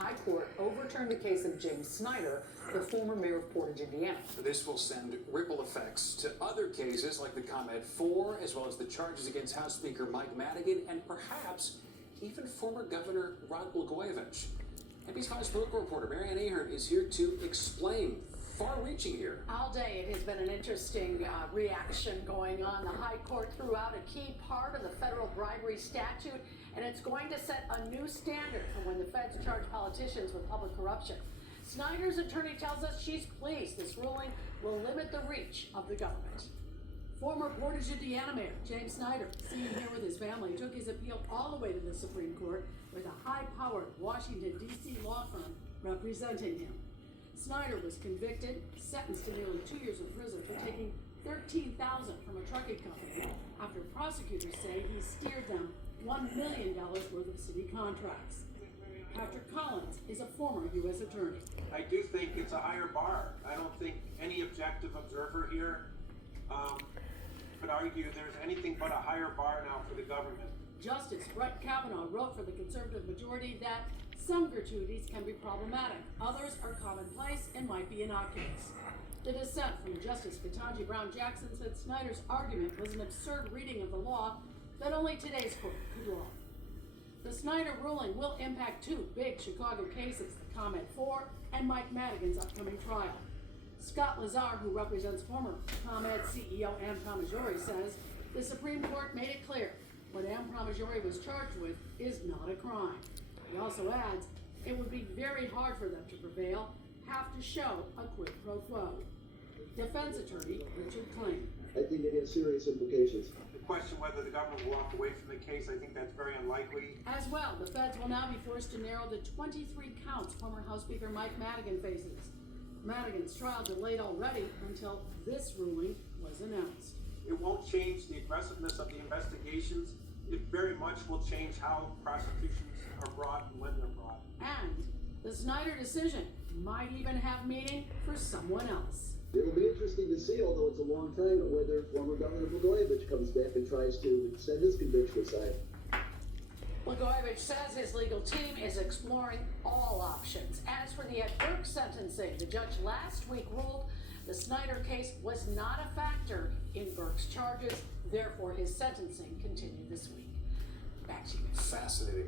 High Court overturned the case of James Snyder, the former mayor of Portage, Indiana. This will send ripple effects to other cases like the ComEd 4, as well as the charges against House Speaker Mike Madigan, and perhaps even former Governor Rod Blagojevich. NBC 5's political reporter Marianne Ahern is here to explain. Far-reaching here. All day it has been an interesting reaction going on. The High Court threw out a key part of the federal bribery statute, and it's going to set a new standard for when the feds charge politicians with public corruption. Snyder's attorney tells us she's pleased this ruling will limit the reach of the government. Former Portage, Indiana Mayor James Snyder, seen here with his family, took his appeal all the way to the Supreme Court with a high-powered Washington, D.C. law firm representing him. Snyder was convicted, sentenced to nearly 2 years in prison for taking $13,000 from a trucking company after prosecutors say he steered them $1 million worth of city contracts. Patrick Collins is a former U.S. attorney. I do think it's a higher bar. I don't think any objective observer here could argue there's anything but a higher bar now for the government. Justice Brett Kavanaugh wrote for the conservative majority that some gratuities can be problematic, others are commonplace and might be innocuous. The dissent from Justice Ketanji Brown Jackson said Snyder's argument was an absurd reading of the law that only today's court could draw. The Snyder ruling will impact two big Chicago cases, the ComEd 4 and Mike Madigan's upcoming trial. Scott Lazar, who represents former ComEd CEO Am Pramaggiore, says the Supreme Court made it clear what Am Pramaggiore was charged with is not a crime. He also adds it would be very hard for them to prevail, have to show a quid pro quo. Defense attorney Richard Klain. I think it has serious implications. The question whether the government will walk away from the case, I think that's very unlikely. As well, the feds will now be forced to narrow the 23 counts former House Speaker Mike Madigan faces. Madigan's trial delayed already until this ruling was announced. It won't change the aggressiveness of the investigations. It very much will change how prosecutions are brought and when they're brought. And the Snyder decision might even have meaning for someone else. It'll be interesting to see, although it's a long time, whether former Governor Blagojevich comes back and tries to set his conviction aside. Blagojevich says his legal team is exploring all options. As for the Ed Burke sentencing, the judge last week ruled the Snyder case was not a factor in Burke's charges. Therefore, his sentencing continued this week. Back to you. Fascinating.